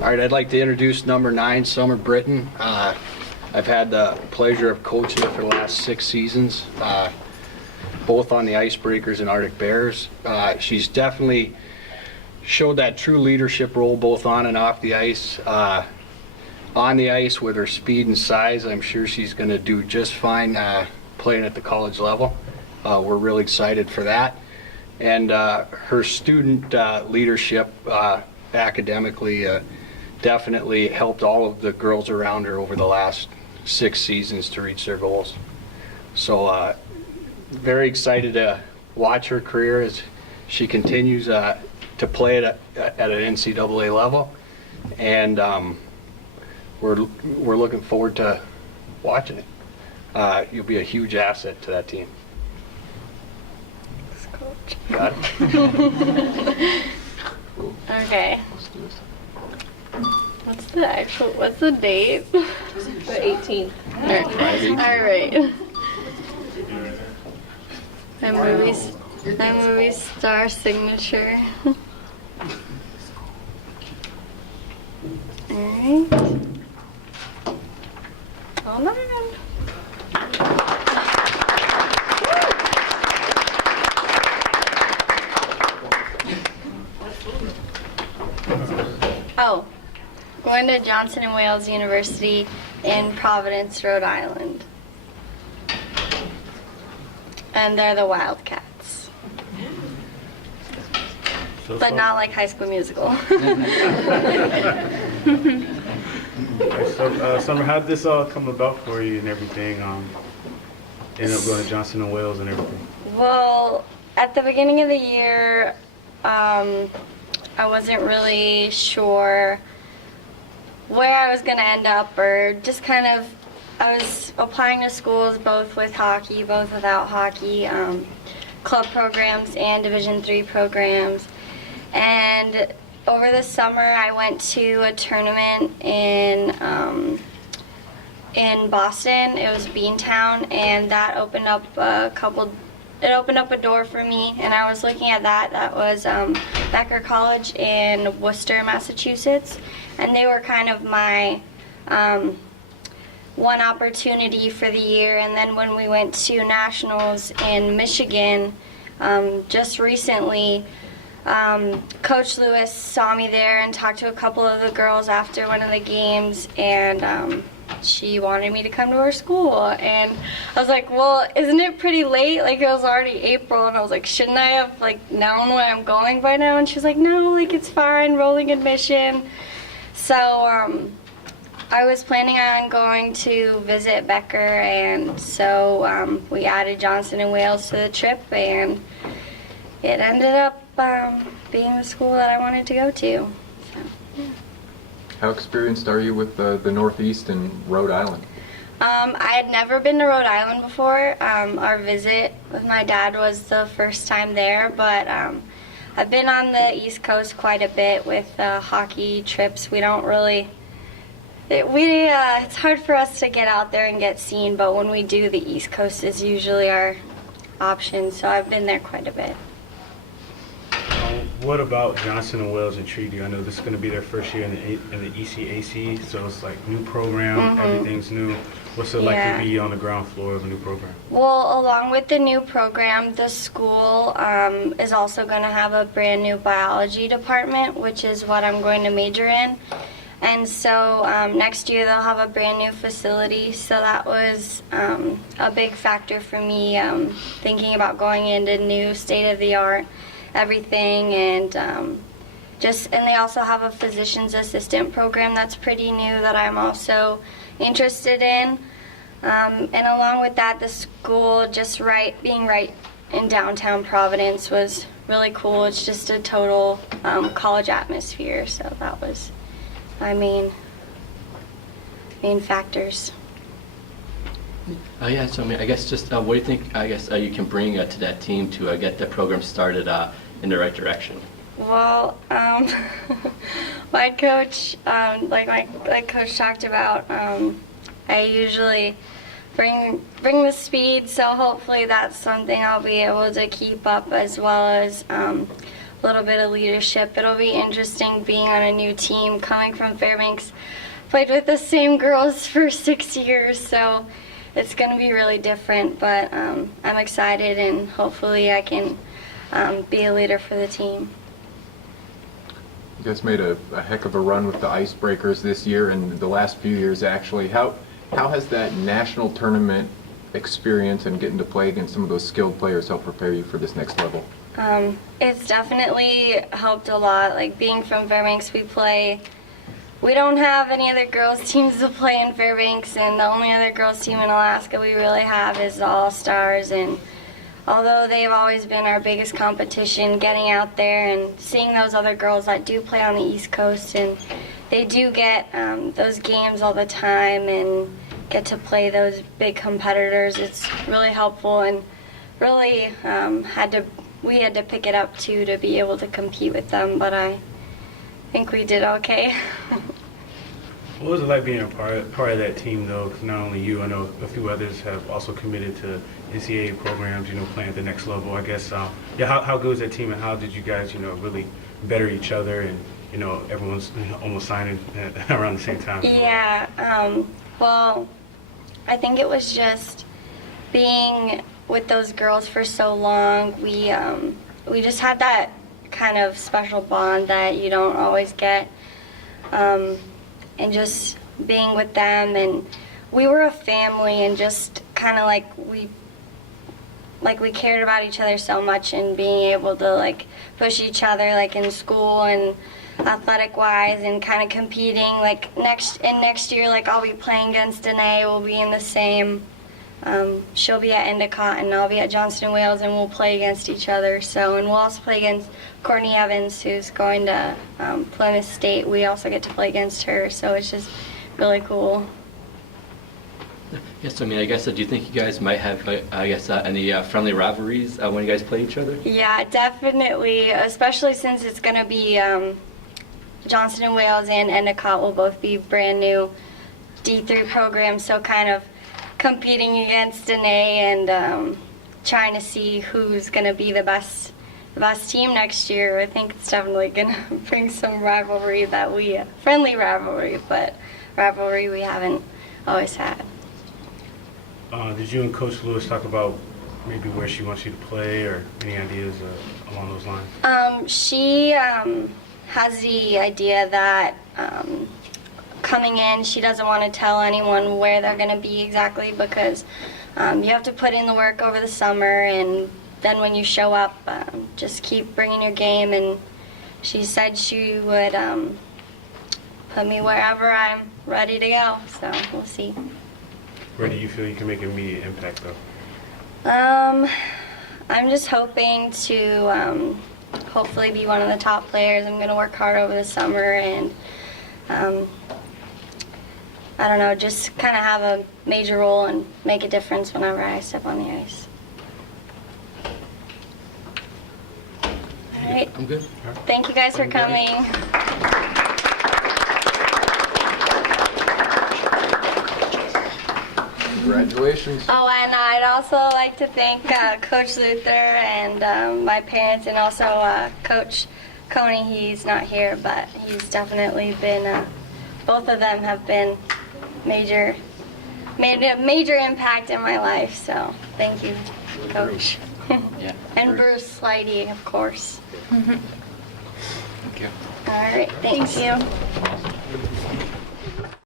All right, I'd like to introduce number 9, Summer Britton. I've had the pleasure of coaching her for the last 6 seasons, both on the Icebreakers and Arctic Bears. She's definitely showed that true leadership role both on and off the ice. On the ice with her speed and size, I'm sure she's going to do just fine playing at the college level. We're really excited for that. And her student leadership academically definitely helped all of the girls around her over the last 6 seasons to reach their goals. So very excited to watch her career as she continues to play at an NCAA level, and we're looking forward to watching it. You'll be a huge asset to that team. Thanks, Coach. Got it? Okay. What's the date? The 18th. All right. My movie star signature. All right. Hold on. Oh, going to Johnson & Wales University in Providence, Rhode Island. And they're the Wildcats. But not like High School Musical. So, Summer, how did this all come about for you and everything? Ended up going to Johnson & Wales and everything. Well, at the beginning of the year, I wasn't really sure where I was going to end up, or just kind of, I was applying to schools both with hockey, both without hockey, club programs and Division III programs. And over the summer, I went to a tournament in Boston. It was Beantown, and that opened up it opened up a door for me, and I was looking at that. That was Becker College in Worcester, Massachusetts, and they were kind of my one opportunity for the year. And then when we went to nationals in Michigan just recently, Coach Lewis saw me there and talked to a couple of the girls after one of the games, and she wanted me to come to her school. And I was like, well, isn't it pretty late? Like, it was already April, and I was like, shouldn't I have known where I'm going by now? And she's like, no, it's fine, rolling admission. So I was planning on going to visit Becker, and so we added Johnson & Wales to the trip, and it ended up being the school that I wanted to go to. So, yeah. How experienced are you with the Northeast and Rhode Island? I had never been to Rhode Island before. Our visit with my dad was the first time there, but I've been on the East Coast quite a bit with hockey trips. We don't really, it's hard for us to get out there and get seen, but when we do, the East Coast is usually our option, so I've been there quite a bit. What about Johnson & Wales intrigued you? I know this is going to be their first year in the ECAC, so it's like new program, everything's new. What's it like to be on the ground floor of a new program? Well, along with the new program, the school is also going to have a brand new biology department, which is what I'm going to major in. And so next year they'll have a brand new facility, so that was a big factor for me, thinking about going into new state-of-the-art everything, and and they also have a physician's assistant program that's pretty new that I'm also interested in. And along with that, the school just being right in downtown Providence was really cool. It's just a total college atmosphere, so that was my main factors. Yeah, so I guess just what do you think, you can bring to that team to get the program started in the right direction? Well, my coach, like Coach talked about, I usually bring the speed, so hopefully that's something I'll be able to keep up, as well as little bit of leadership. It'll be interesting being on a new team, coming from Fairbanks. Played with the same girls for 6 years, so it's going to be really different, but I'm excited, and hopefully I can be a leader for the team. You guys made a heck of a run with the Icebreakers this year and the last few years, actually. How has that national tournament experience and getting to play against some of those skilled players helped prepare you for this next level? It's definitely helped a lot. Like, being from Fairbanks, we don't have any other girls teams to play in Fairbanks, and the only other girls team in Alaska we really have is the All-Stars. And although they've always been our biggest competition, getting out there and seeing those other girls that do play on the East Coast, and they do get those games all the time and get to play those big competitors, it's really helpful, and really we had to pick it up too to be able to compete with them, but I think we did okay. What was it like being a part of that team, though? Because not only you, I know a few others have also committed to NCAA programs, playing at the next level. I guess, how good was that team, and how did you guys, really better each other, and, everyone's almost signing around the same time? Yeah, well, I think it was just being with those girls for so long. We just had that kind of special bond that you don't always get, and just being with them, and we were a family, and just kind of like we cared about each other so much, and being able to like push each other like in school and athletic wise, and kind of competing. Like next year, like I'll be playing against Danae. We'll be in the same. She'll be at Endicott, and I'll be at Johnston & Wales, and we'll play against each other. So, and we'll also play against Courtney Evans, who's going to Plymouth State. We also get to play against her, so it's just really cool. Yes, I guess, do you think you guys might have, any friendly rivalries when you guys play each other? Yeah, definitely, especially since it's going to be Johnston & Wales and Endicott will both be brand new D3 programs, so kind of competing against Danae and trying to see who's going to be the best team next year. I think it's definitely going to bring some rivalry friendly rivalry, but rivalry we haven't always had. Did you and Coach Lewis talk about maybe where she wants you to play, or any ideas along those lines? She has the idea that coming in, she doesn't want to tell anyone where they're going to be exactly, because you have to put in the work over the summer, and then when you show up, just keep bringing your game. And she said she would put me wherever I'm ready to go, so we'll see. Where do you feel you can make an immediate impact, though? I'm just hoping to hopefully be one of the top players. I'm going to work hard over the summer, and I don't know, just kind of have a major role and make a difference whenever I step on the ice. All right. I'm good. Thank you guys for coming. Congratulations. Oh, and I'd also like to thank Coach Luther and my parents, and also Coach Coney. He's not here, but he's definitely been, both of them have been made a major impact in my life, so thank you, Coach. Yeah. And Bruce Slidey, of course. Thank you. All right, thank you.